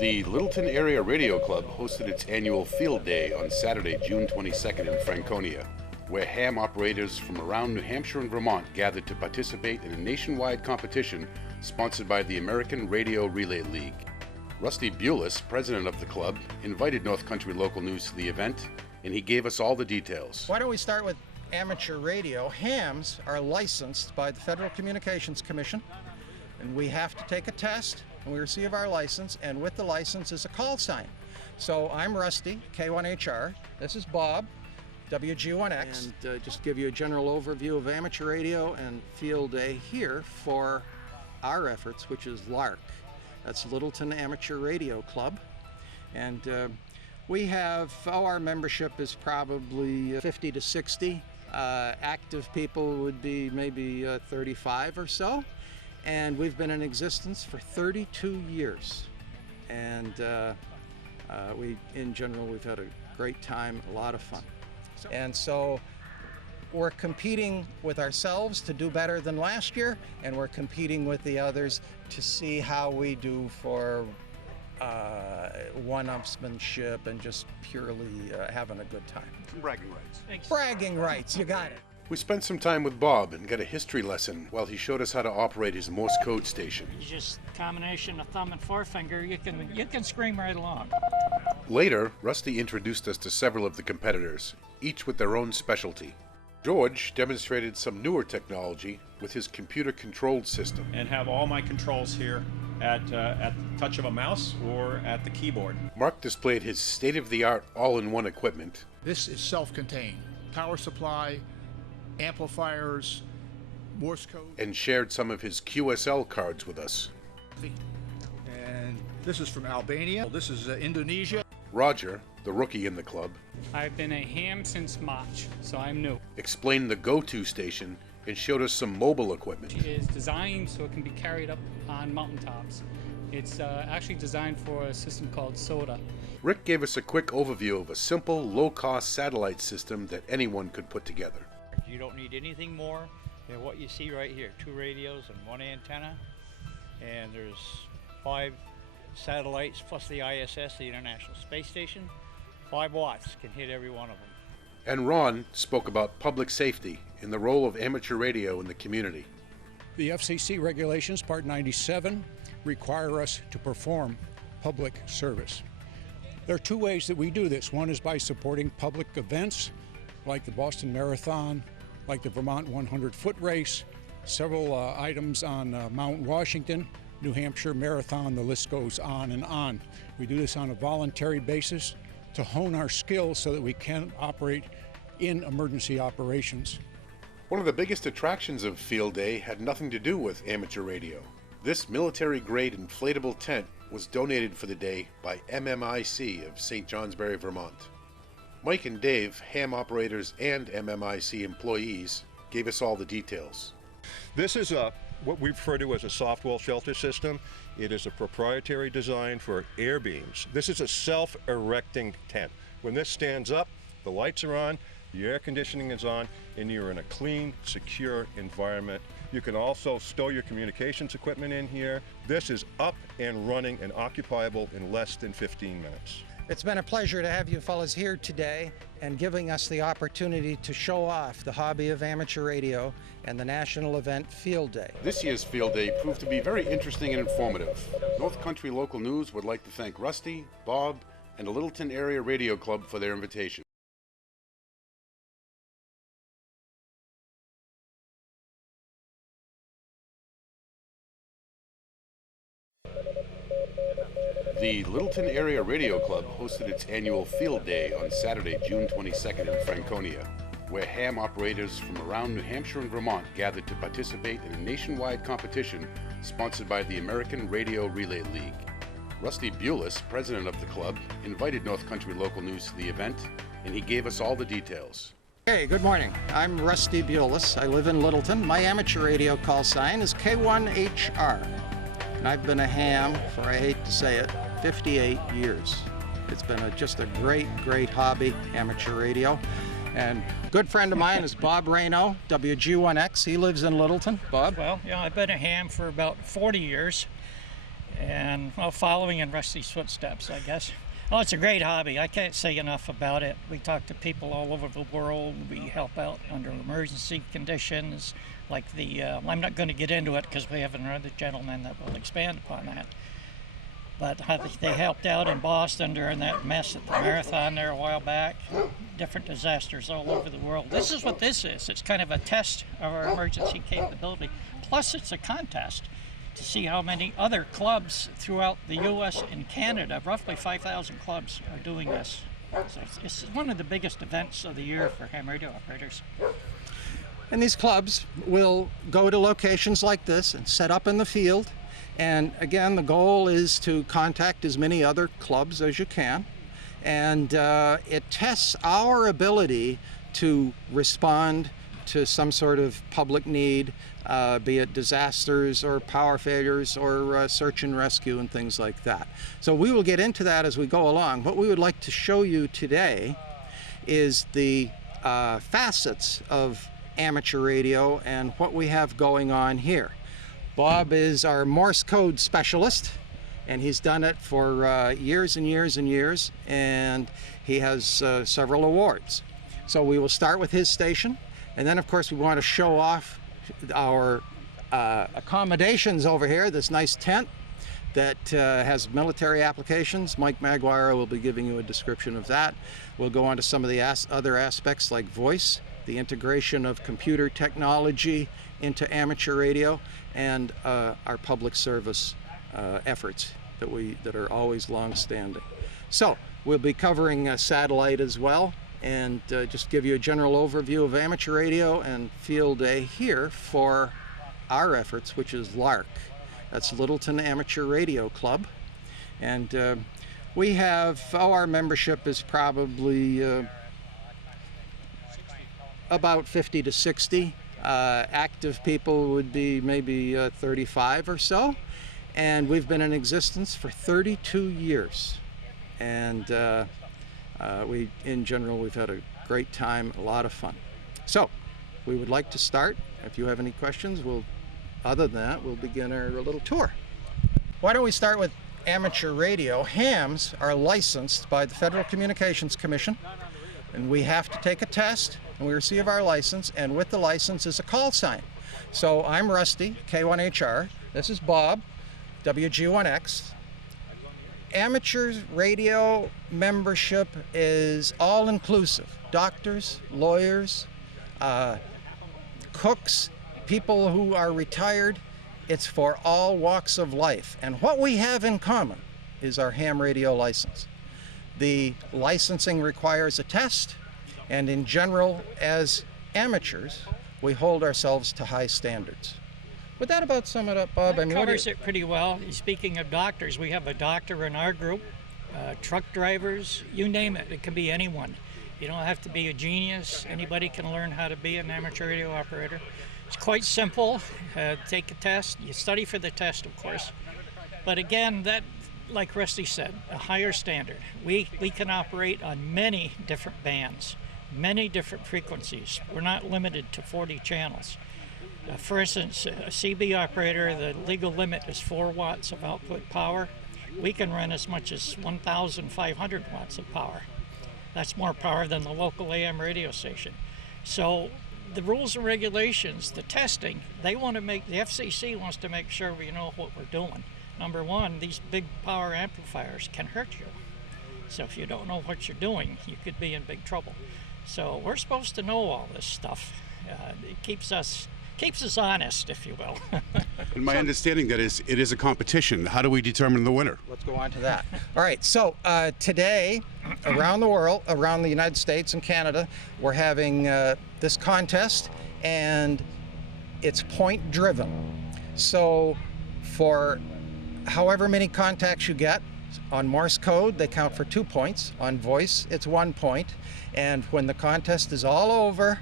The Littleton Area Radio Club hosted its annual Field Day on Saturday, June 22nd in Franconia, where ham operators from around New Hampshire and Vermont gathered to participate in a nationwide competition sponsored by the American Radio Relay League. Rusty Bulis, president of the club, invited North Country Local News to the event, and he gave us all the details. Why don't we start with amateur radio? Hams are licensed by the Federal Communications Commission, and we have to take a test, and we receive our license, and with the license is a call sign. So I'm Rusty, K1HR. This is Bob, WG1X. And just give you a general overview of amateur radio and field day here for our efforts, which is LARC. That's Littleton Amateur Radio Club. And we have, our membership is probably 50 to 60. Active people would be maybe 35 or so. And we've been in existence for 32 years. And in general, we've had a great time, a lot of fun. And so we're competing with ourselves to do better than last year, and we're competing with the others to see how we do for one-upsmanship and just purely having a good time. Bragging rights. Thanks. Bragging rights, you got it. We spent some time with Bob and got a history lesson while he showed us how to operate his Morse code station. It's just a combination of thumb and forefinger. You can scream right along. Later, Rusty introduced us to several of the competitors, each with their own specialty. George demonstrated some newer technology with his computer-controlled system. And have all my controls here at the touch of a mouse or at the keyboard. Mark displayed his state-of-the-art all-in-one equipment. This is self-contained. Power supply, amplifiers, Morse code. And shared some of his QSL cards with us. And this is from Albania. This is Indonesia. Roger, the rookie in the club, I've been a ham since March, so I'm new. explained the go-to station and showed us some mobile equipment. It is designed so it can be carried up on mountaintops. It's actually designed for a system called SOTA. Rick gave us a quick overview of a simple, low-cost satellite system that anyone could put together. You don't need anything more than what you see right here. 2 radios and 1 antenna, and there's 5 satellites plus the ISS, the International Space Station. 5 watts can hit every one of them. And Ron spoke about public safety and the role of amateur radio in the community. The FCC regulations, Part 97, require us to perform public service. There are 2 ways that we do this. One is by supporting public events like the Boston Marathon, like the Vermont 100-foot race, several items on Mount Washington, New Hampshire Marathon, the list goes on and on. We do this on a voluntary basis to hone our skills so that we can operate in emergency operations. One of the biggest attractions of Field Day had nothing to do with amateur radio. This military-grade inflatable tent was donated for the day by MMIC of St. Johnsbury, Vermont. Mike and Dave, ham operators and MMIC employees, gave us all the details. This is what we refer to as a soft-wall shelter system. It is a proprietary design for air beams. This is a self-erecting tent. When this stands up, the lights are on, the air conditioning is on, and you're in a clean, secure environment. You can also stow your communications equipment in here. This is up and running and occupiable in less than 15 minutes. It's been a pleasure to have you fellas here today and giving us the opportunity to show off the hobby of amateur radio and the national event Field Day. This year's Field Day proved to be very interesting and informative. North Country Local News would like to thank Rusty, Bob, and the Littleton Area Radio Club for their invitation. The Littleton Area Radio Club hosted its annual Field Day on Saturday, June 22nd in Franconia, where ham operators from around New Hampshire and Vermont gathered to participate in a nationwide competition sponsored by the American Radio Relay League. Rusty Bulis, president of the club, invited North Country Local News to the event, and he gave us all the details. Hey, good morning. I'm Rusty Bulis. I live in Littleton. My amateur radio call sign is K1HR. And I've been a ham for, I hate to say it, 58 years. It's been just a great, great hobby, amateur radio. And a good friend of mine is Bob Reno, WG1X. He lives in Littleton. Bob? Well, yeah, I've been a ham for about 40 years. and well, following in Rusty's footsteps, I guess. Oh, it's a great hobby. I can't say enough about it. We talk to people all over the world. We help out under emergency conditions, like the, I'm not going to get into it because we have another gentleman that will expand upon that. But they helped out in Boston during that mess at the marathon there a while back. Different disasters all over the world. This is what this is. It's kind of a test of our emergency capability. Plus, it's a contest to see how many other clubs throughout the U.S. and Canada, roughly 5,000 clubs, are doing this. So it's one of the biggest events of the year for ham radio operators. And these clubs will go to locations like this and set up in the field. And again, the goal is to contact as many other clubs as you can. And it tests our ability to respond to some sort of public need, be it disasters or power failures or search and rescue and things like that. So we will get into that as we go along. What we would like to show you today is the facets of amateur radio and what we have going on here. Bob is our Morse code specialist, and he's done it for years and years and years, and he has several awards. So we will start with his station, and then of course we want to show off our accommodations over here, this nice tent that has military applications. Mike Maguire will be giving you a description of that. We'll go on to some of the other aspects like voice, the integration of computer technology into amateur radio, and our public service efforts that are always long-standing. So we'll be covering satellite as well, and just give you a general overview of amateur radio and field day here for our efforts, which is LARC. That's Littleton Amateur Radio Club. And we have, our membership is probably about 50 to 60. Active people would be maybe 35 or so. And we've been in existence for 32 years. And in general, we've had a great time, a lot of fun. So we would like to start. If you have any questions, other than that, we'll begin our little tour. Why don't we start with amateur radio? Hams are licensed by the Federal Communications Commission, and we have to take a test, and we receive our license, and with the license is a call sign. So I'm Rusty, K1HR. This is Bob, WG1X. Amateur radio membership is all-inclusive. Doctors, lawyers, cooks, people who are retired. It's for all walks of life. And what we have in common is our ham radio license. The licensing requires a test, and in general, as amateurs, we hold ourselves to high standards. Would that about sum it up, Bob? That covers it pretty well. Speaking of doctors, we have a doctor in our group, truck drivers, you name it. It can be anyone. You don't have to be a genius. Anybody can learn how to be an amateur radio operator. It's quite simple. Take a test. You study for the test, of course. But again, that, like Rusty said, a higher standard. We can operate on many different bands, many different frequencies. We're not limited to 40 channels. For instance, a CB operator, the legal limit is 4 watts of output power. We can run as much as 1,500 watts of power. That's more power than the local AM radio station. So the rules and regulations, the testing, the FCC wants to make sure we know what we're doing. Number one, these big power amplifiers can hurt you. So if you don't know what you're doing, you could be in big trouble. So we're supposed to know all this stuff. It keeps us honest, if you will. And my understanding that it is a competition. How do we determine the winner? Let's go on to that. All right, so today, around the world, around the United States and Canada, we're having this contest, and it's point driven. So for however many contacts you get, on Morse code, they count for 2 points. On voice, it's 1 point. And when the contest is all over,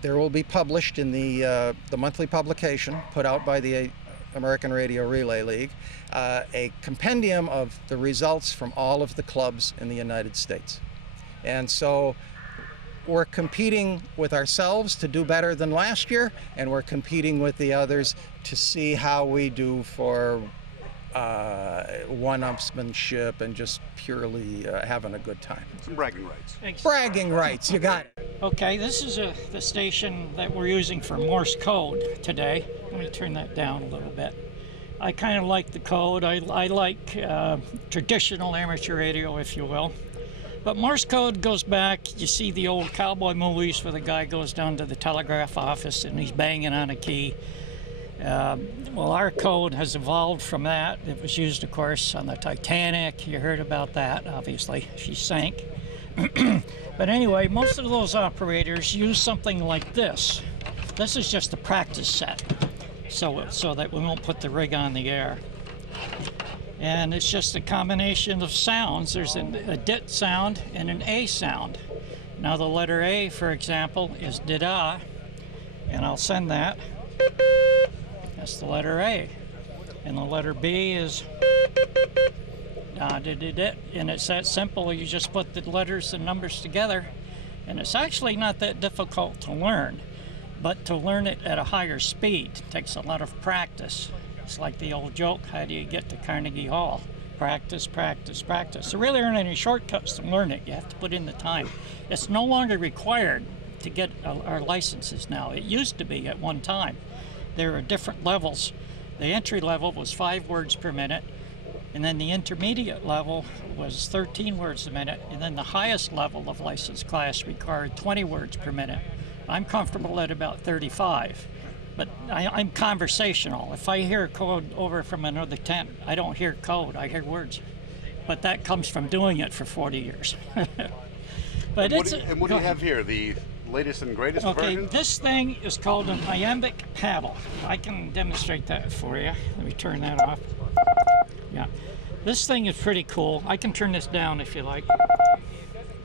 there will be published in the monthly publication put out by the American Radio Relay League, a compendium of the results from all of the clubs in the United States. And so we're competing with ourselves to do better than last year, and we're competing with the others to see how we do for one-upsmanship and just purely having a good time. Some bragging rights. Bragging rights, you got it. Okay, this is the station that we're using for Morse code today. Let me turn that down a little bit. I kind of like the code. I like traditional amateur radio, if you will. But Morse code goes back, you see the old cowboy movies where the guy goes down to the telegraph office and he's banging on a key. Well, our code has evolved from that. It was used, of course, on the Titanic. You heard about that, obviously. She sank. But anyway, most of those operators use something like this. This is just a practice set, so that we won't put the rig on the air. And it's just a combination of sounds. There's a dit sound and an A sound. Now the letter A, for example, is da-da, and I'll send that. That's the letter A. And the letter B is da-da-da-da. And it's that simple. You just put the letters and numbers together. And it's actually not that difficult to learn. But to learn it at a higher speed takes a lot of practice. It's like the old joke, how do you get to Carnegie Hall? Practice, practice, practice. There really aren't any shortcuts to learn it. You have to put in the time. It's no longer required to get our licenses now. It used to be at one time. There are different levels. The entry level was 5 words per minute, and then the intermediate level was 13 words a minute, and then the highest level of license class required 20 words per minute. I'm comfortable at about 35, but I'm conversational. If I hear code over from another tent, I don't hear code, I hear words. But that comes from doing it for 40 years. But and what do you have here? The latest and greatest version? Okay, this thing is called an iambic paddle. I can demonstrate that for you. Let me turn that off. Yeah, this thing is pretty cool. I can turn this down if you like.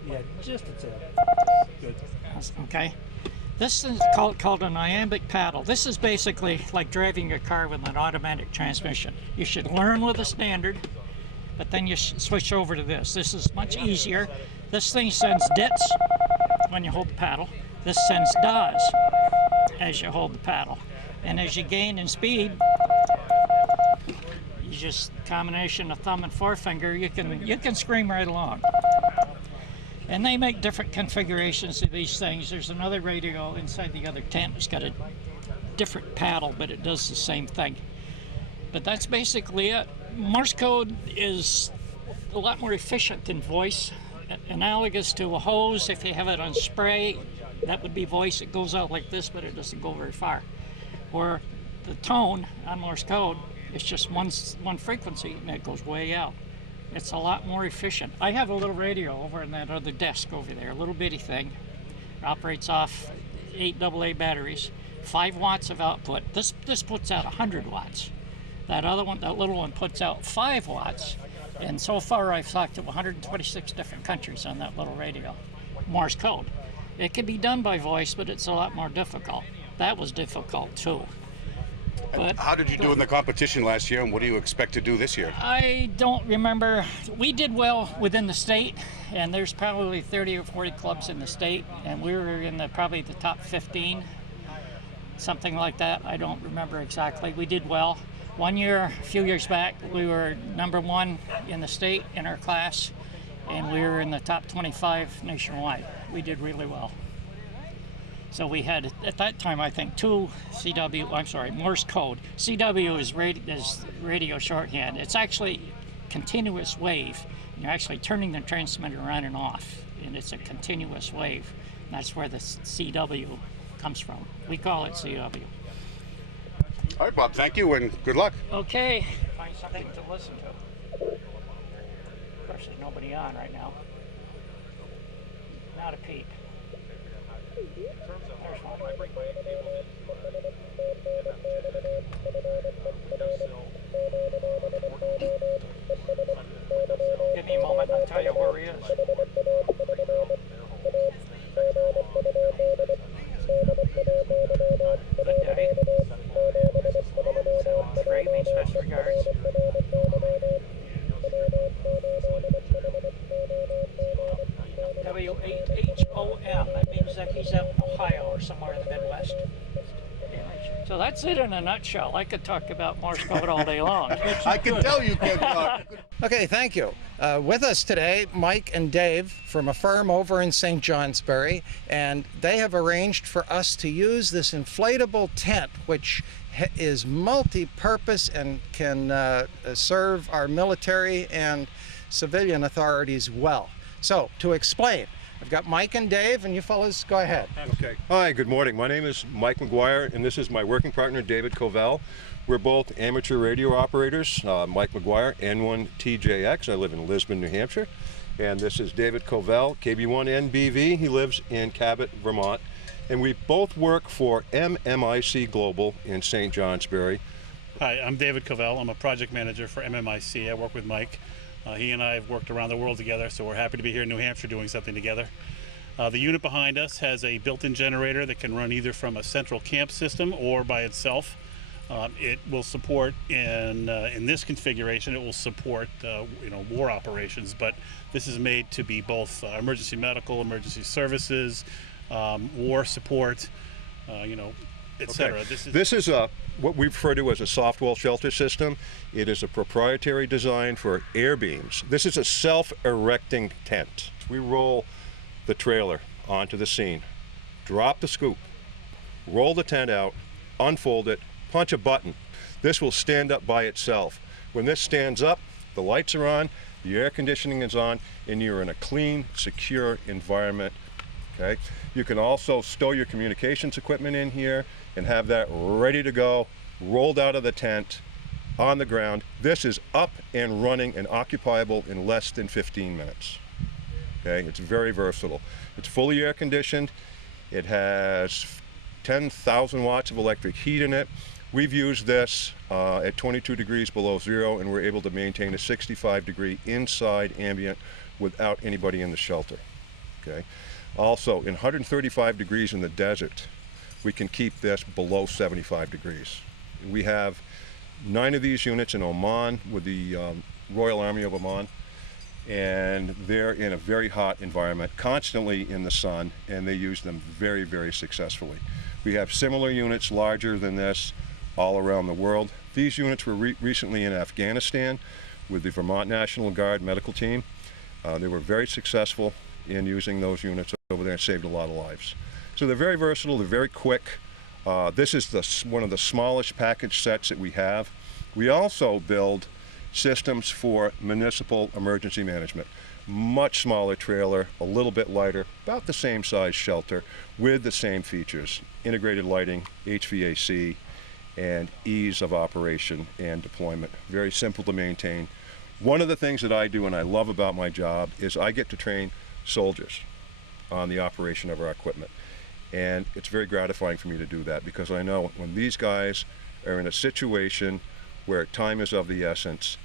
Yeah, just a tip. Good. Okay. This is called an iambic paddle. This is basically like driving a car with an automatic transmission. You should learn with a standard, but then you switch over to this. This is much easier. This thing sends dits when you hold the paddle. This sends das as you hold the paddle. And as you gain in speed, you just combination of thumb and forefinger, you can scream right along. And they make different configurations of these things. There's another radio inside the other tent. It's got a different paddle, but it does the same thing. But that's basically it. Morse code is a lot more efficient than voice. Analogous to a hose, if you have it on spray, that would be voice. It goes out like this, but it doesn't go very far. Or the tone on Morse code, it's just one frequency, and it goes way out. It's a lot more efficient. I have a little radio over in that other desk over there, a little bitty thing. It operates off 8 AA batteries, 5 watts of output. This puts out 100 watts. That other one, that little one, puts out 5 watts. And so far I've talked to 126 different countries on that little radio. Morse code. It can be done by voice, but it's a lot more difficult. That was difficult too. But how did you do in the competition last year, and what do you expect to do this year? I don't remember. We did well within the state, and there's probably 30 or 40 clubs in the state, and we were in probably the top 15, something like that. I don't remember exactly. We did well. One year, a few years back, we were #1 in the state in our class, and we were in the top 25 nationwide. We did really well. So we had, at that time, I think, 2 Morse code. CW is radio shorthand. It's actually continuous wave. You're actually turning the transmitter on and off, and it's a continuous wave. That's where the CW comes from. We call it CW. All right, Bob, thank you, and good luck. Okay. Find something to listen to. Of course, there's nobody on right now. Not a peep. There's one. I bring my cables into Give me a moment, I'll tell you where he is. Good day. 7-3 means best regards. W8HOM, that means that he's out in Ohio or somewhere in the Midwest. So So that's it in a nutshell. I could talk about Morse code all day long. I can tell you could. Okay, thank you. With us today, Mike and Dave from a firm over in St. Johnsbury, and they have arranged for us to use this inflatable tent, which is multi-purpose and can serve our military and civilian authorities well. So, to explain, I've got Mike and Dave, and you fellas go ahead. Okay. Hi, good morning. My name is Mike McGuire, and this is my working partner, David Covell. We're both amateur radio operators. Mike McGuire, N1TJX. I live in Lisbon, New Hampshire. And this is David Covell, KB1NBV. He lives in Cabot, Vermont. And we both work for MMIC Global in St. Johnsbury. Hi, I'm David Covell. I'm a project manager for MMIC. I work with Mike. He and I have worked around the world together, so we're happy to be here in New Hampshire doing something together. The unit behind us has a built-in generator that can run either from a central camp system or by itself. It will support, in this configuration, it will support war operations, but this is made to be both emergency medical, emergency services, war support, etc. Okay. This is what we refer to as a softwall shelter system. It is a proprietary design for air beams. This is a self-erecting tent. We roll the trailer onto the scene, drop the scoop, roll the tent out, unfold it, punch a button. This will stand up by itself. When this stands up, the lights are on, the air conditioning is on, and you're in a clean, secure environment. Okay? You can also stow your communications equipment in here and have that ready to go, rolled out of the tent, on the ground. This is up and running and occupiable in less than 15 minutes. Okay? It's very versatile. It's fully air conditioned. It has 10,000 watts of electric heat in it. We've used this at 22 degrees below zero, and we're able to maintain a 65-degree inside ambient without anybody in the shelter. Okay? Also, in 135 degrees in the desert, we can keep this below 75 degrees. We have 9 of these units in Oman with the Royal Army of Oman, and they're in a very hot environment, constantly in the sun, and they use them very, very successfully. We have similar units larger than this all around the world. These units were recently in Afghanistan with the Vermont National Guard medical team. They were very successful in using those units over there and saved a lot of lives. So they're very versatile, they're very quick. This is one of the smallest package sets that we have. We also build systems for municipal emergency management. Much smaller trailer, a little bit lighter, about the same size shelter with the same features. Integrated lighting, HVAC, and ease of operation and deployment. Very simple to maintain. One of the things that I do and I love about my job is I get to train soldiers on the operation of our equipment. And it's very gratifying for me to do that, because I know when these guys are in a situation where time is of the essence,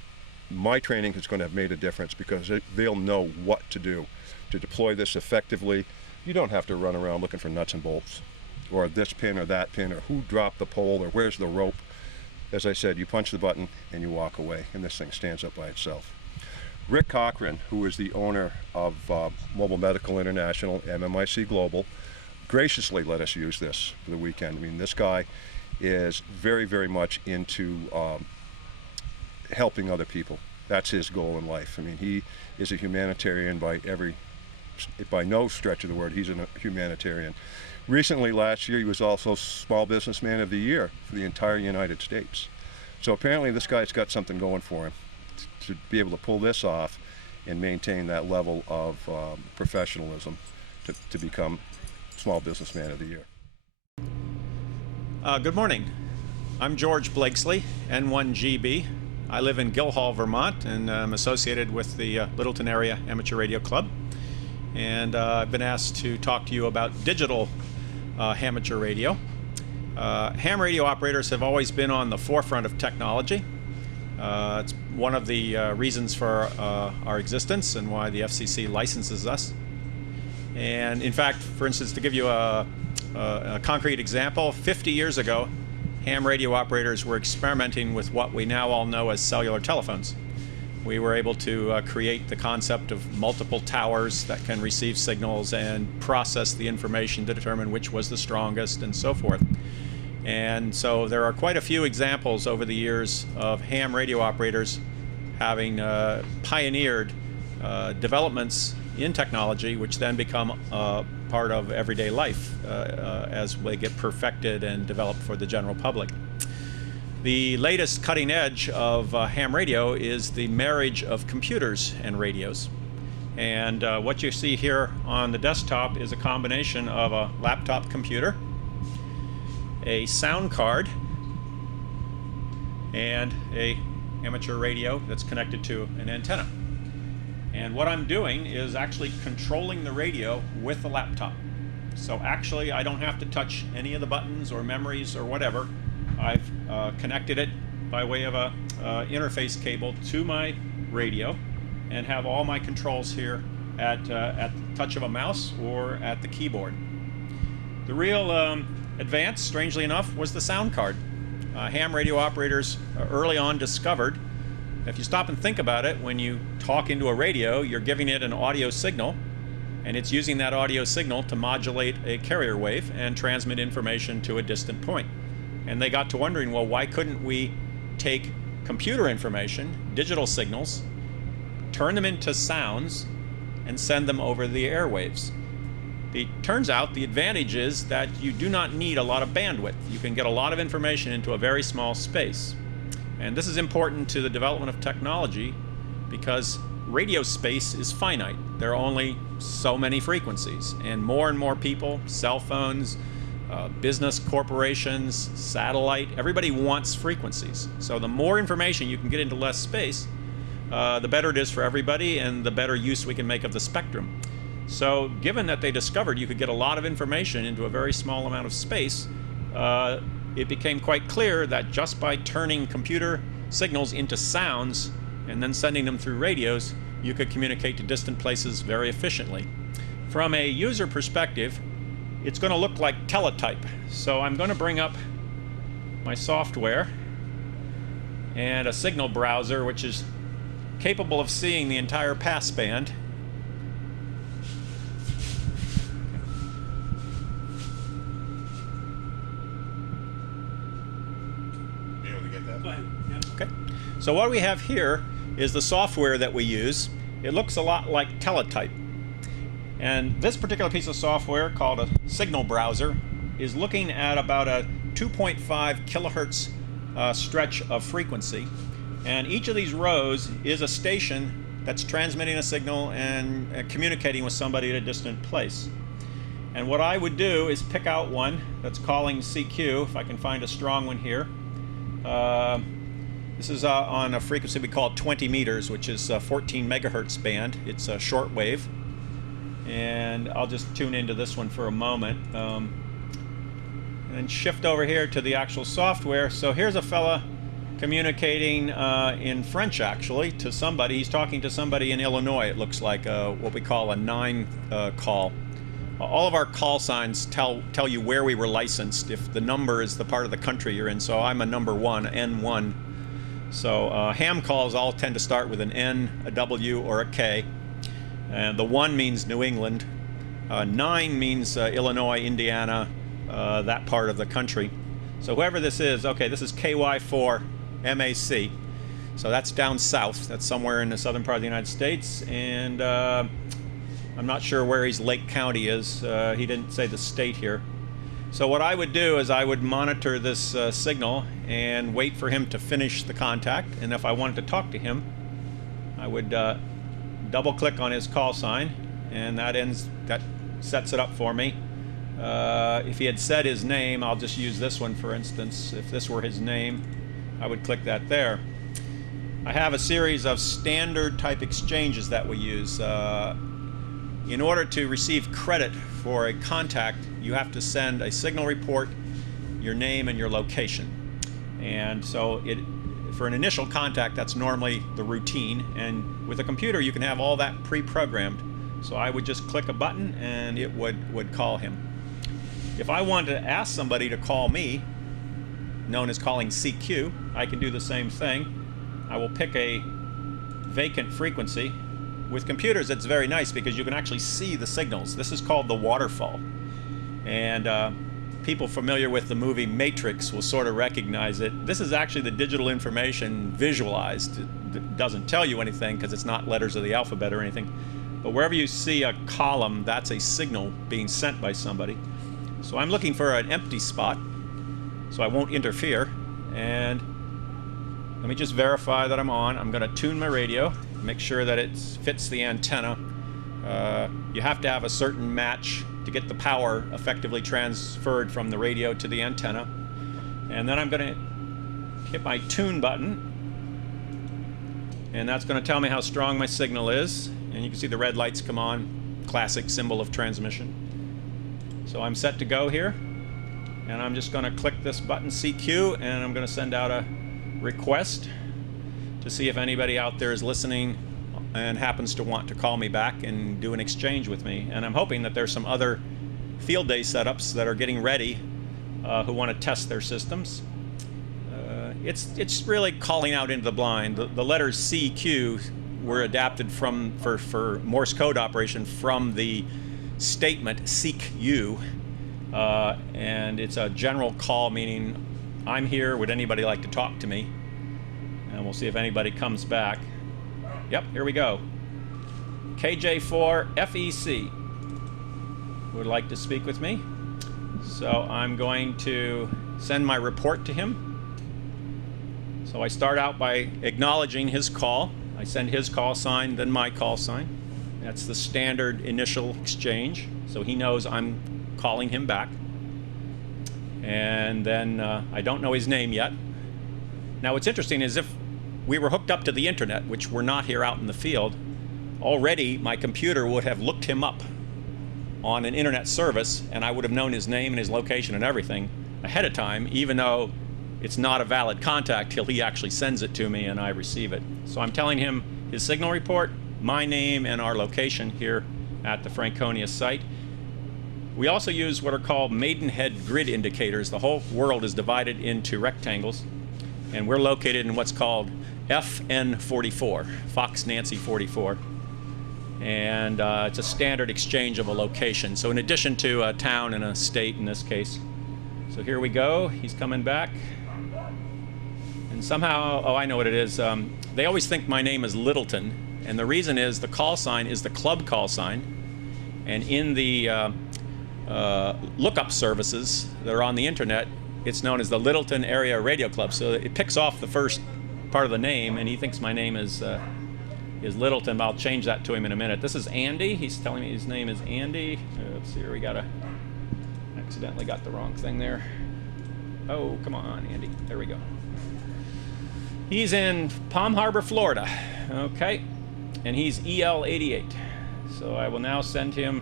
my training is going to have made a difference, because they'll know what to do to deploy this effectively. You don't have to run around looking for nuts and bolts, or this pin or that pin, or who dropped the pole, or where's the rope. As I said, you punch the button and you walk away, and this thing stands up by itself. Rick Cochran, who is the owner of Mobile Medical International, MMIC Global, graciously let us use this for the weekend. I mean, this guy is very, very much into helping other people. That's his goal in life. I mean, he is a humanitarian by no stretch of the word. He's a humanitarian. Recently, last year, he was also Small Businessman of the Year for the entire United States. So apparently this guy's got something going for him to be able to pull this off and maintain that level of professionalism to become Small Businessman of the Year. Good morning. I'm George Blakesley, N1GB. I live in Guildhall, Vermont, and I'm associated with the Littleton Area Amateur Radio Club. And I've been asked to talk to you about digital amateur radio. Ham radio operators have always been on the forefront of technology. It's one of the reasons for our existence and why the FCC licenses us. And in fact, for instance, to give you a concrete example, 50 years ago, ham radio operators were experimenting with what we now all know as cellular telephones. We were able to create the concept of multiple towers that can receive signals and process the information to determine which was the strongest and so forth. And so there are quite a few examples over the years of ham radio operators having pioneered developments in technology which then become part of everyday life as they get perfected and developed for the general public. The latest cutting edge of ham radio is the marriage of computers and radios. And what you see here on the desktop is a combination of a laptop computer, a sound card, and a amateur radio that's connected to an antenna. And what I'm doing is actually controlling the radio with the laptop. So actually I don't have to touch any of the buttons or memories or whatever. I've connected it by way of a interface cable to my radio and have all my controls here at the touch of a mouse or at the keyboard. The real advance, strangely enough, was the sound card. Ham radio operators early on discovered, if you stop and think about it, when you talk into a radio, you're giving it an audio signal, and it's using that audio signal to modulate a carrier wave and transmit information to a distant point. And they got to wondering, well, why couldn't we take computer information, digital signals, turn them into sounds, and send them over the airwaves? It turns out the advantage is that you do not need a lot of bandwidth. You can get a lot of information into a very small space. And this is important to the development of technology because radio space is finite. There are only so many frequencies, and more people, cell phones, business corporations, satellite, everybody wants frequencies. So the more information you can get into less space, the better it is for everybody and the better use we can make of the spectrum. So given that they discovered you could get a lot of information into a very small amount of space, it became quite clear that just by turning computer signals into sounds and then sending them through radios, you could communicate to distant places very efficiently. From a user perspective, it's going to look like teletype. So I'm going to bring up my software and a signal browser which is capable of seeing the entire passband. Okay. So what we have here is the software that we use. It looks a lot like teletype. And this particular piece of software, called a signal browser, is looking at about a 2.5 kilohertz stretch of frequency. And each of these rows is a station that's transmitting a signal and communicating with somebody at a distant place. And what I would do is pick out one that's calling CQ, if I can find a strong one here. This is on a frequency we call 20 meters, which is a 14 megahertz band. It's a short wave. And I'll just tune into this one for a moment. And shift over here to the actual software. So here's a fella communicating in French, actually, to somebody. He's talking to somebody in Illinois, it looks like, what we call a 9 call. All of our call signs tell you where we were licensed if the number is the part of the country you're in. So I'm a number 1, N1. So ham calls all tend to start with an N, a W, or a K. And the 1 means New England. 9 means Illinois, Indiana, that part of the country. So whoever this is, okay, this is KY4 MAC. So that's down south. That's somewhere in the southern part of the United States. And I'm not sure where his Lake County is. He didn't say the state here. So what I would do is I would monitor this signal and wait for him to finish the contact. And if I wanted to talk to him, I would double click on his call sign, and that sets it up for me. If he had said his name, I'll just use this one for instance. If this were his name, I would click that there. I have a series of standard type exchanges that we use. In order to receive credit for a contact, you have to send a signal report, your name, and your location. And so for an initial contact, that's normally the routine. And with a computer, you can have all that pre-programmed. So I would just click a button and it would call him. If I wanted to ask somebody to call me, known as calling CQ, I can do the same thing. I will pick a vacant frequency. With computers, it's very nice because you can actually see the signals. This is called the waterfall. And people familiar with the movie Matrix will sort of recognize it. This is actually the digital information visualized. It doesn't tell you anything because it's not letters of the alphabet or anything. But wherever you see a column, that's a signal being sent by somebody. So I'm looking for an empty spot so I won't interfere. And let me just verify that I'm on. I'm going to tune my radio, make sure that it fits the antenna. You have to have a certain match to get the power effectively transferred from the radio to the antenna. And then I'm going to hit my tune button, and that's going to tell me how strong my signal is. And you can see the red lights come on, classic symbol of transmission. So I'm set to go here, and I'm just going to click this button CQ, and I'm going to send out a request to see if anybody out there is listening and happens to want to call me back and do an exchange with me. And I'm hoping that there's some other field day setups that are getting ready who want to test their systems. It's really calling out into the blind. The letters CQ were adapted for Morse code operation from the statement seek you, and it's a general call, meaning I'm here, would anybody like to talk to me? And we'll see if anybody comes back. Yep, here we go. KJ4 FEC would like to speak with me. So I'm going to send my report to him. So I start out by acknowledging his call. I send his call sign, then my call sign. That's the standard initial exchange. So he knows I'm calling him back. And then I don't know his name yet. Now what's interesting is if we were hooked up to the internet, which we're not here out in the field, already my computer would have looked him up on an internet service, and I would have known his name and his location and everything ahead of time, even though it's not a valid contact till he actually sends it to me and I receive it. So I'm telling him his signal report, my name, and our location here at the Franconia site. We also use what are called Maidenhead grid indicators. The whole world is divided into rectangles, and we're located in what's called FN44, Fox Nancy 44. And it's a standard exchange of a location. So in addition to a town and a state in this case. So here we go, he's coming back. And somehow, oh, I know what it is. They always think my name is Littleton, and the reason is the call sign is the club call sign. And in the lookup services that are on the internet, it's known as the Littleton Area Radio Club. So it picks off the first part of the name, and he thinks my name is Littleton. But I'll change that to him in a minute. This is Andy. He's telling me his name is Andy. Let's see here. We accidentally got the wrong thing there. Oh, come on, Andy. There we go. He's in Palm Harbor, Florida. Okay, and he's EL88. So I will now send him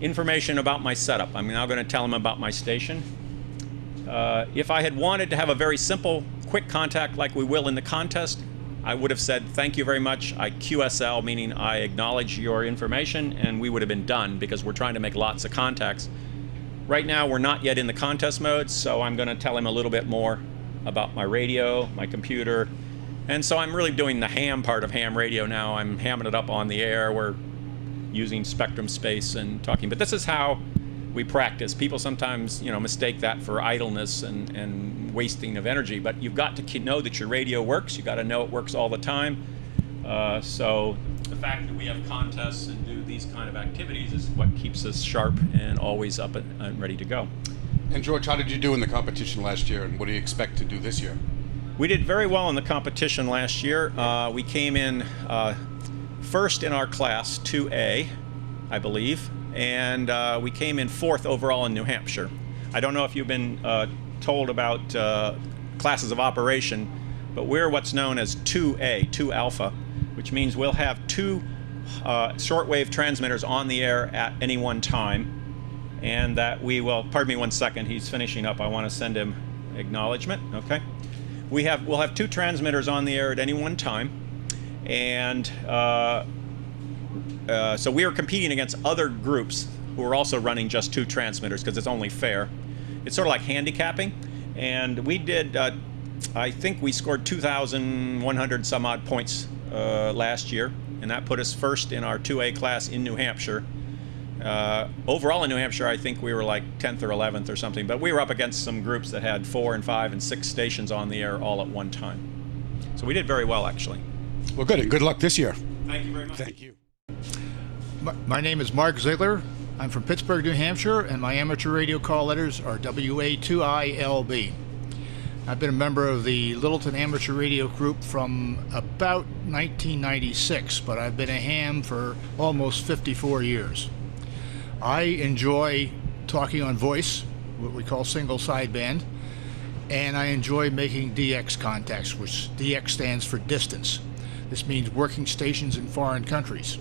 information about my setup. I'm now going to tell him about my station. If I had wanted to have a very simple, quick contact like we will in the contest, I would have said, thank you very much. I QSL, meaning I acknowledge your information, and we would have been done because we're trying to make lots of contacts. Right now, we're not yet in the contest mode, so I'm going to tell him a little bit more about my radio, my computer. And so I'm really doing the ham part of ham radio now. I'm hamming it up on the air. We're using spectrum space and talking. But this is how we practice. People sometimes, mistake that for idleness and wasting of energy. But you've got to know that your radio works. You've got to know it works all the time. So the fact that we have contests and do these kind of activities is what keeps us sharp and always up and ready to go. And George, how did you do in the competition last year, and what do you expect to do this year? We did very well in the competition last year. We came in first in our class, 2A, I believe, and we came in 4th overall in New Hampshire. I don't know if you've been told about classes of operation, but we're what's known as 2A, 2 Alpha, which means we'll have 2 shortwave transmitters on the air at any one time, and that we will, pardon me one second, he's finishing up. I want to send him acknowledgement, okay? We'll have 2 transmitters on the air at any one time, and so we are competing against other groups who are also running just 2 transmitters because it's only fair. It's sort of like handicapping, and we did, I think we scored 2,100 some odd points last year, and that put us first in our 2A class in New Hampshire. Overall in New Hampshire, I think we were like 10th or 11th or something, but we were up against some groups that had 4 and 5 and 6 stations on the air all at one time. So we did very well, actually. Well, good. Good luck this year. Thank you very much. Thank you. My name is Mark Ziegler. I'm from Pittsburgh, New Hampshire, and my amateur radio call letters are WA2ILB. I've been a member of the Littleton Amateur Radio Group from about 1996, but I've been a ham for almost 54 years. I enjoy talking on voice, what we call single sideband, and I enjoy making DX contacts, which DX stands for distance. This means working stations in foreign countries.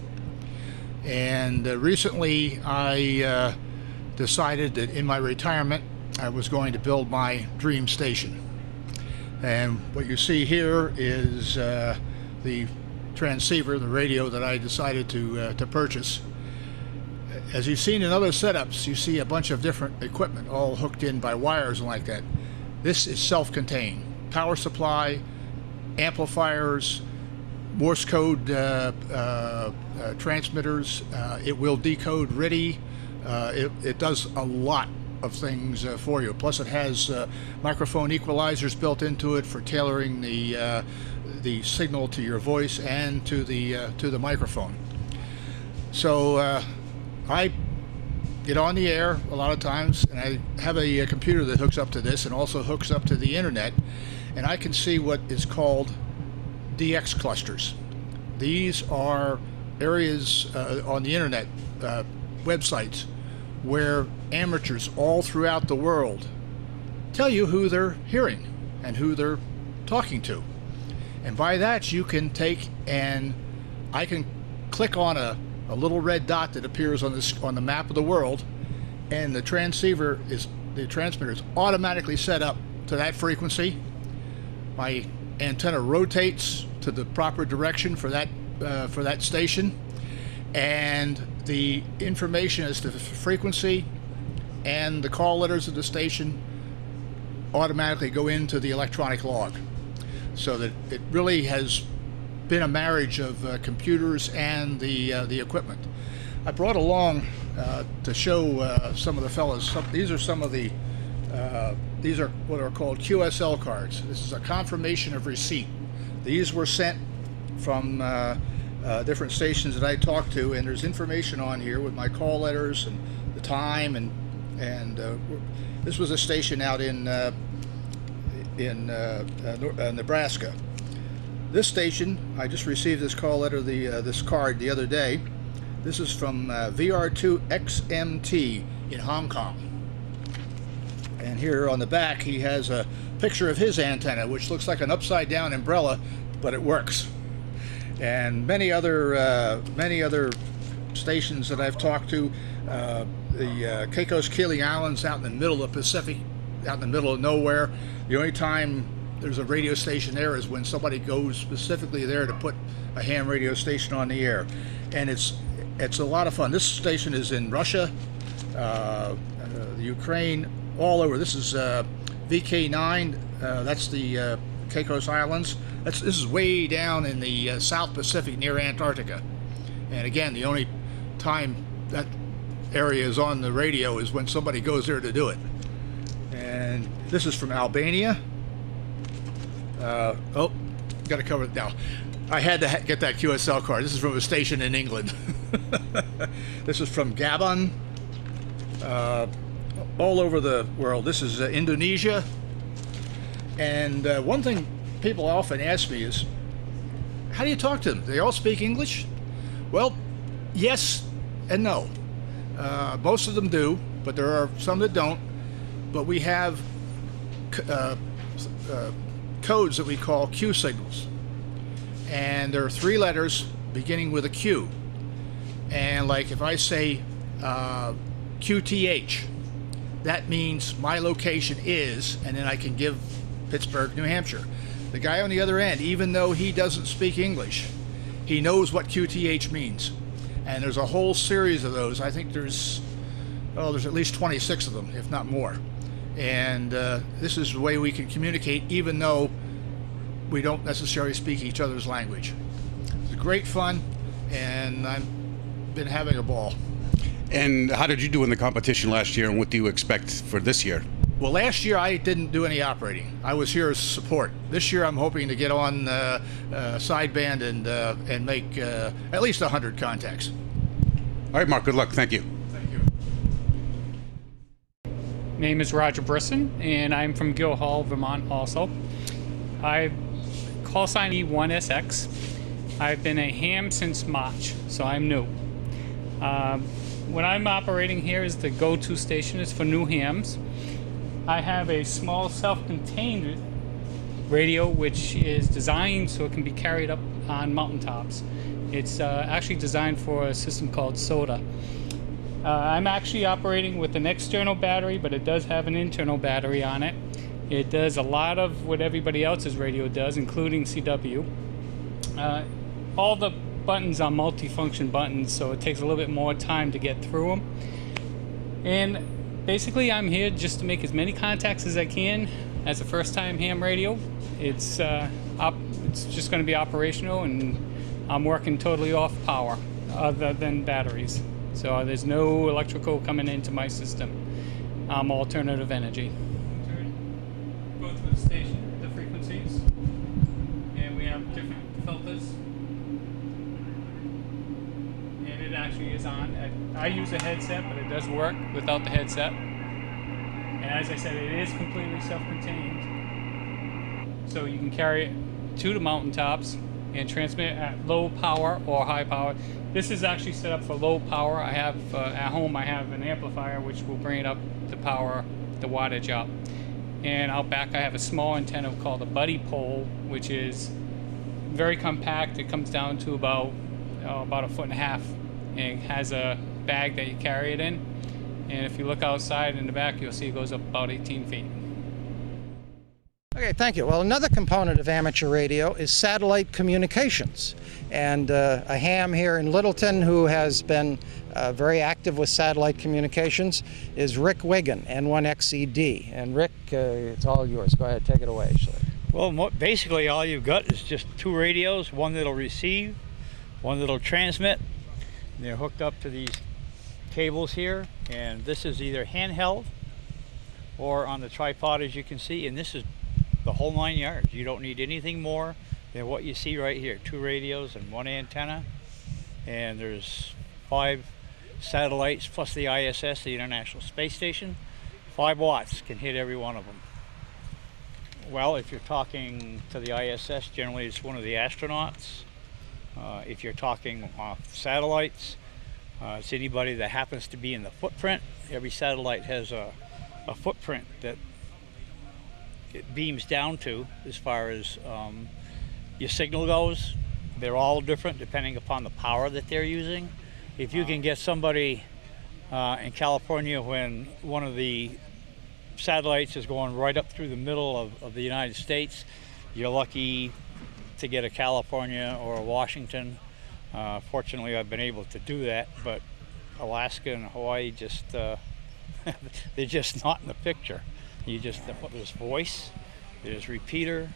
And recently I decided that in my retirement I was going to build my dream station. And what you see here is the transceiver, the radio that I decided to purchase. As you've seen in other setups, you see a bunch of different equipment all hooked in by wires and like that. This is self-contained. Power supply, amplifiers, Morse code transmitters. It will decode RTTY. It does a lot of things for you. Plus, it has microphone equalizers built into it for tailoring the signal to your voice and to the microphone. So I get on the air a lot of times, and I have a computer that hooks up to this and also hooks up to the internet, and I can see what is called DX clusters. These are areas on the internet, websites, where amateurs all throughout the world tell you who they're hearing and who they're talking to. And by that you can take, and I can click on a little red dot that appears on the map of the world, and the transmitter is automatically set up to that frequency. My antenna rotates to the proper direction for that station, and the information as to the frequency and the call letters of the station automatically go into the electronic log, so that it really has been a marriage of computers and the equipment. I brought along to show some of the fellows. These are some of the these are what are called QSL cards. This is a confirmation of receipt. These were sent from different stations that I talked to, and there's information on here with my call letters and the time, and this was a station out in Nebraska. This station, I just received this call letter, this card the other day. This is from VR2XMT in Hong Kong. And here on the back he has a picture of his antenna, which looks like an upside down umbrella, but it works. And many other stations that I've talked to, the Caicos Keeling Islands out in the middle of the Pacific, out in the middle of nowhere. The only time there's a radio station there is when somebody goes specifically there to put a ham radio station on the air, and it's a lot of fun. This station is in Russia, the Ukraine, all over. This is VK9. That's the Caicos Islands. This is way down in the South Pacific near Antarctica. And again, the only time that area is on the radio is when somebody goes there to do it. And this is from Albania. Oh, got to cover it now. I had to get that QSL card. This is from a station in England. This is from Gabon. All over the world. This is Indonesia. And one thing people often ask me is, how do you talk to them? Do they all speak English? Well, yes and no. Most of them do, but there are some that don't. But we have codes that we call Q signals. And there are 3 letters beginning with a Q. And like if I say QTH, that means my location is, and then I can give Pittsburgh, New Hampshire. The guy on the other end, even though he doesn't speak English, he knows what QTH means. And there's a whole series of those. I think there's at least 26 of them, if not more. And this is the way we can communicate, even though we don't necessarily speak each other's language. It's great fun, and I've been having a ball. And how did you do in the competition last year, and what do you expect for this year? Well, last year I didn't do any operating. I was here as support. This year I'm hoping to get on sideband and make at least 100 contacts. All right, Mark, good luck. Thank you. Thank you. Name is Roger Brisson, and I'm from Guildhall, Vermont also. I call sign E1SX. I've been a ham since March, so I'm new. What I'm operating here is the go-to station is for new hams. I have a small self-contained radio which is designed so it can be carried up on mountaintops. It's actually designed for a system called SOTA. I'm actually operating with an external battery, but it does have an internal battery on it. It does a lot of what everybody else's radio does, including CW. All the buttons are multifunction buttons, so it takes a little bit more time to get through them. And basically I'm here just to make as many contacts as I can as a first-time ham radio. It's just going to be operational, and I'm working totally off power other than batteries. So there's no electrical coming into my system. I'm alternative energy. Go through the station, the frequencies, and we have different filters. And it actually is on. I use a headset, but it does work without the headset. And as I said, it is completely self-contained. So you can carry it to the mountaintops and transmit at low power or high power. This is actually set up for low power. I have at home I have an amplifier which will bring it up the power, the wattage up. And out back I have a small antenna called a buddy pole, which is very compact. It comes down to about a 1.5 feet, and has a bag that you carry it in. And if you look outside in the back, you'll see it goes up about 18 feet. Okay, thank you. Well, another component of amateur radio is satellite communications. And a ham here in Littleton who has been very active with satellite communications is Rick Wiggin, N1XED. And Rick, it's all yours. Go ahead, take it away. Well, basically all you've got is just two radios, one that'll receive, one that'll transmit. And they're hooked up to these cables here, and this is either handheld or on the tripod, as you can see, and this is the whole 9 yards. You don't need anything more than what you see right here. Two radios and one antenna, and there's 5 satellites plus the ISS, the International Space Station. 5 watts can hit every one of them. Well, if you're talking to the ISS, generally it's one of the astronauts. If you're talking off satellites, it's anybody that happens to be in the footprint. Every satellite has a footprint that it beams down to as far as your signal goes. They're all different depending upon the power that they're using. If you can get somebody in California when one of the satellites is going right up through the middle of the United States, you're lucky to get a California or a Washington. Fortunately, I've been able to do that, but Alaska and Hawaii just they're just not in the picture. There's voice, there's repeater,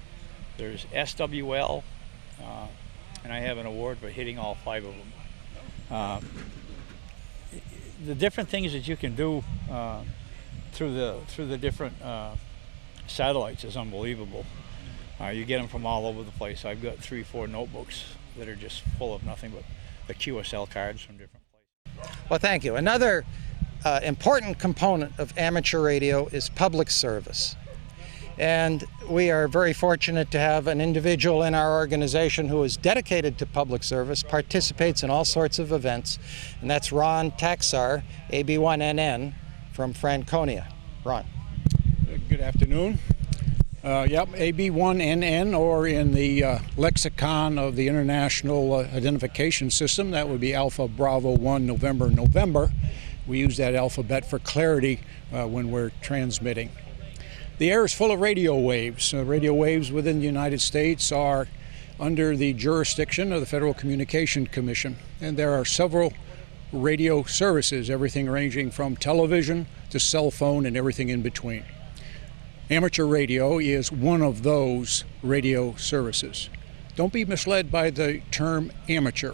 there's SWL, and I have an award for hitting all 5 of them. The different things that you can do through the different satellites is unbelievable. You get them from all over the place. I've got 3-4 notebooks that are just full of nothing but the QSL cards from different places. Well, thank you. Another important component of amateur radio is public service. And we are very fortunate to have an individual in our organization who is dedicated to public service, participates in all sorts of events, and that's Ron Taxar, AB1NN from Franconia. Ron. Good afternoon. Yep, AB1NN, or in the lexicon of the International Identification System, that would be Alpha Bravo 1 November November. We use that alphabet for clarity when we're transmitting. The air is full of radio waves. Radio waves within the United States are under the jurisdiction of the Federal Communications Commission, and there are several radio services, everything ranging from television to cell phone and everything in between. Amateur radio is one of those radio services. Don't be misled by the term amateur.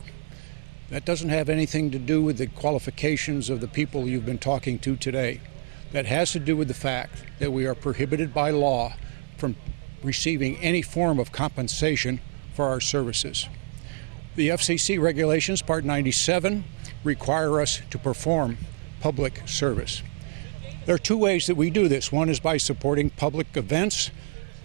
That doesn't have anything to do with the qualifications of the people you've been talking to today. That has to do with the fact that we are prohibited by law from receiving any form of compensation for our services. The FCC regulations, Part 97, require us to perform public service. There are two ways that we do this. One is by supporting public events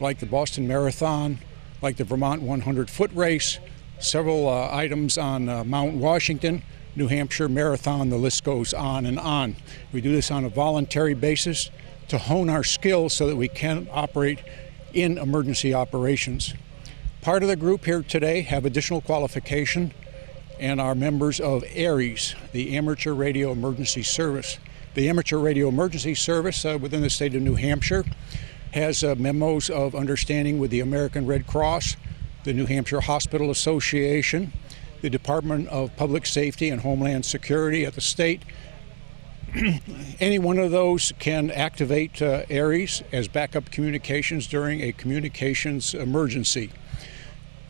like the Boston Marathon, like the Vermont 100-foot race, several items on Mount Washington, New Hampshire Marathon, the list goes on and on. We do this on a voluntary basis to hone our skills so that we can operate in emergency operations. Part of the group here today have additional qualification and are members of ARES, the Amateur Radio Emergency Service. The Amateur Radio Emergency Service within the state of New Hampshire has memos of understanding with the American Red Cross, the New Hampshire Hospital Association, the Department of Public Safety and Homeland Security at the state. Any one of those can activate ARES as backup communications during a communications emergency.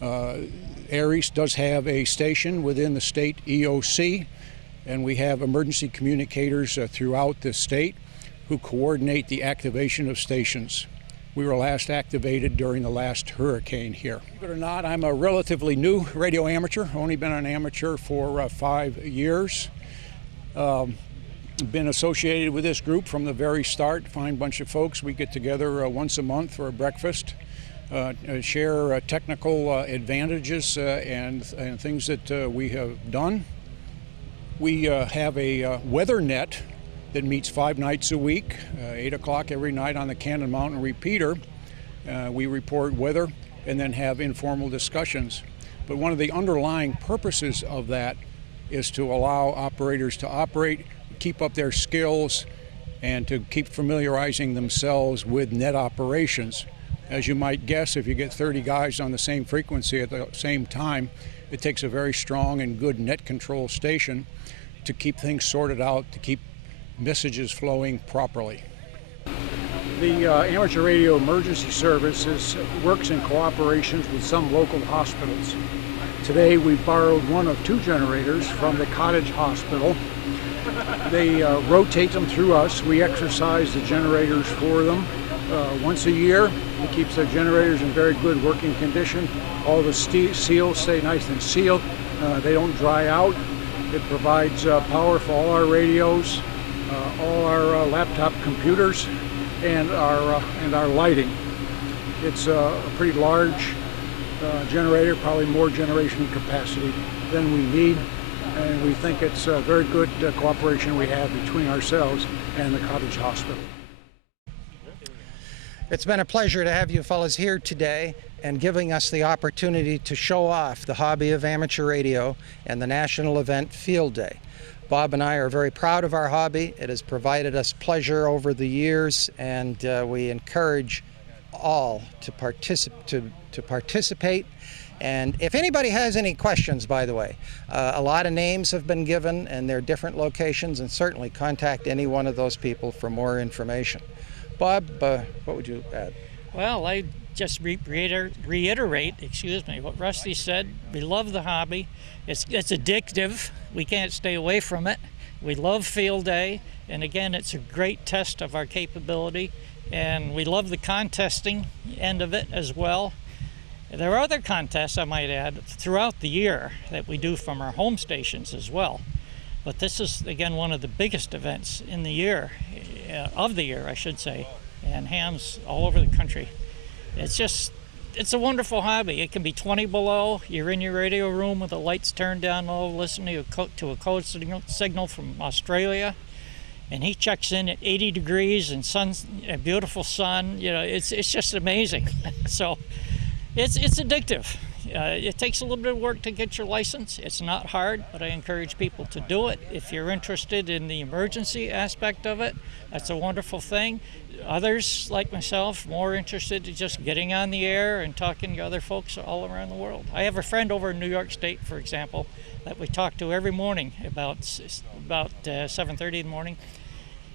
ARES does have a station within the state EOC, and we have emergency communicators throughout the state who coordinate the activation of stations. We were last activated during the last hurricane here. Believe it or not, I'm a relatively new radio amateur. Only been an amateur for 5 years. Been associated with this group from the very start. Fine bunch of folks. We get together once a month for a breakfast, share technical advantages and things that we have done. We have a weather net that meets 5 nights a week, 8 o'clock every night on the Cannon Mountain repeater. We report weather and then have informal discussions. But one of the underlying purposes of that is to allow operators to operate, keep up their skills, and to keep familiarizing themselves with net operations. As you might guess, if you get 30 guys on the same frequency at the same time, it takes a very strong and good net control station to keep things sorted out, to keep messages flowing properly. The Amateur Radio Emergency Services works in cooperation with some local hospitals. Today we borrowed one of 2 generators from the Cottage Hospital. They rotate them through us. We exercise the generators for them once a year. It keeps their generators in very good working condition. All the seals stay nice and sealed. They don't dry out. It provides power for all our radios, all our laptop computers, and our lighting. It's a pretty large generator, probably more generation capacity than we need, and we think it's a very good cooperation we have between ourselves and the Cottage Hospital. It's been a pleasure to have you fellas here today and giving us the opportunity to show off the hobby of amateur radio and the national event Field Day. Bob and I are very proud of our hobby. It has provided us pleasure over the years, and we encourage all to participate. And if anybody has any questions, by the way, a lot of names have been given and they're different locations, and certainly contact any one of those people for more information. Bob, what would you add? Well, I just reiterate, what Rusty said. We love the hobby. It's addictive. We can't stay away from it. We love Field Day, and again, it's a great test of our capability, and we love the contesting end of it as well. There are other contests, I might add, throughout the year that we do from our home stations as well. But this is, again, one of the biggest events in the year, of the year, I should say, and hams all over the country. It's a wonderful hobby. It can be 20 below. You're in your radio room with the lights turned down low, listening to a code signal from Australia, and he checks in at 80 degrees and a beautiful sun. You know, it's just amazing. So it's addictive. It takes a little bit of work to get your license. It's not hard, but I encourage people to do it. If you're interested in the emergency aspect of it, that's a wonderful thing. Others, like myself, more interested in just getting on the air and talking to other folks all around the world. I have a friend over in New York State, for example, that we talk to every morning about 7:30 in the morning.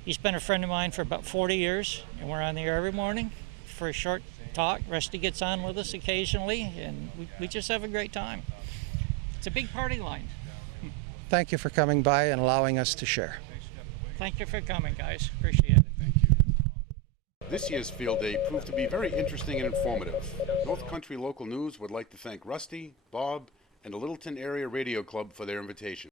He's been a friend of mine for about 40 years, and we're on the air every morning for a short talk. Rusty gets on with us occasionally, and we just have a great time. It's a big party line. Thank you for coming by and allowing us to share. Thank you for coming, guys. Appreciate it. This year's field day proved to be very interesting and informative. North Country Local News would like to thank Rusty, Bob, and the Littleton Area Radio Club for their invitation.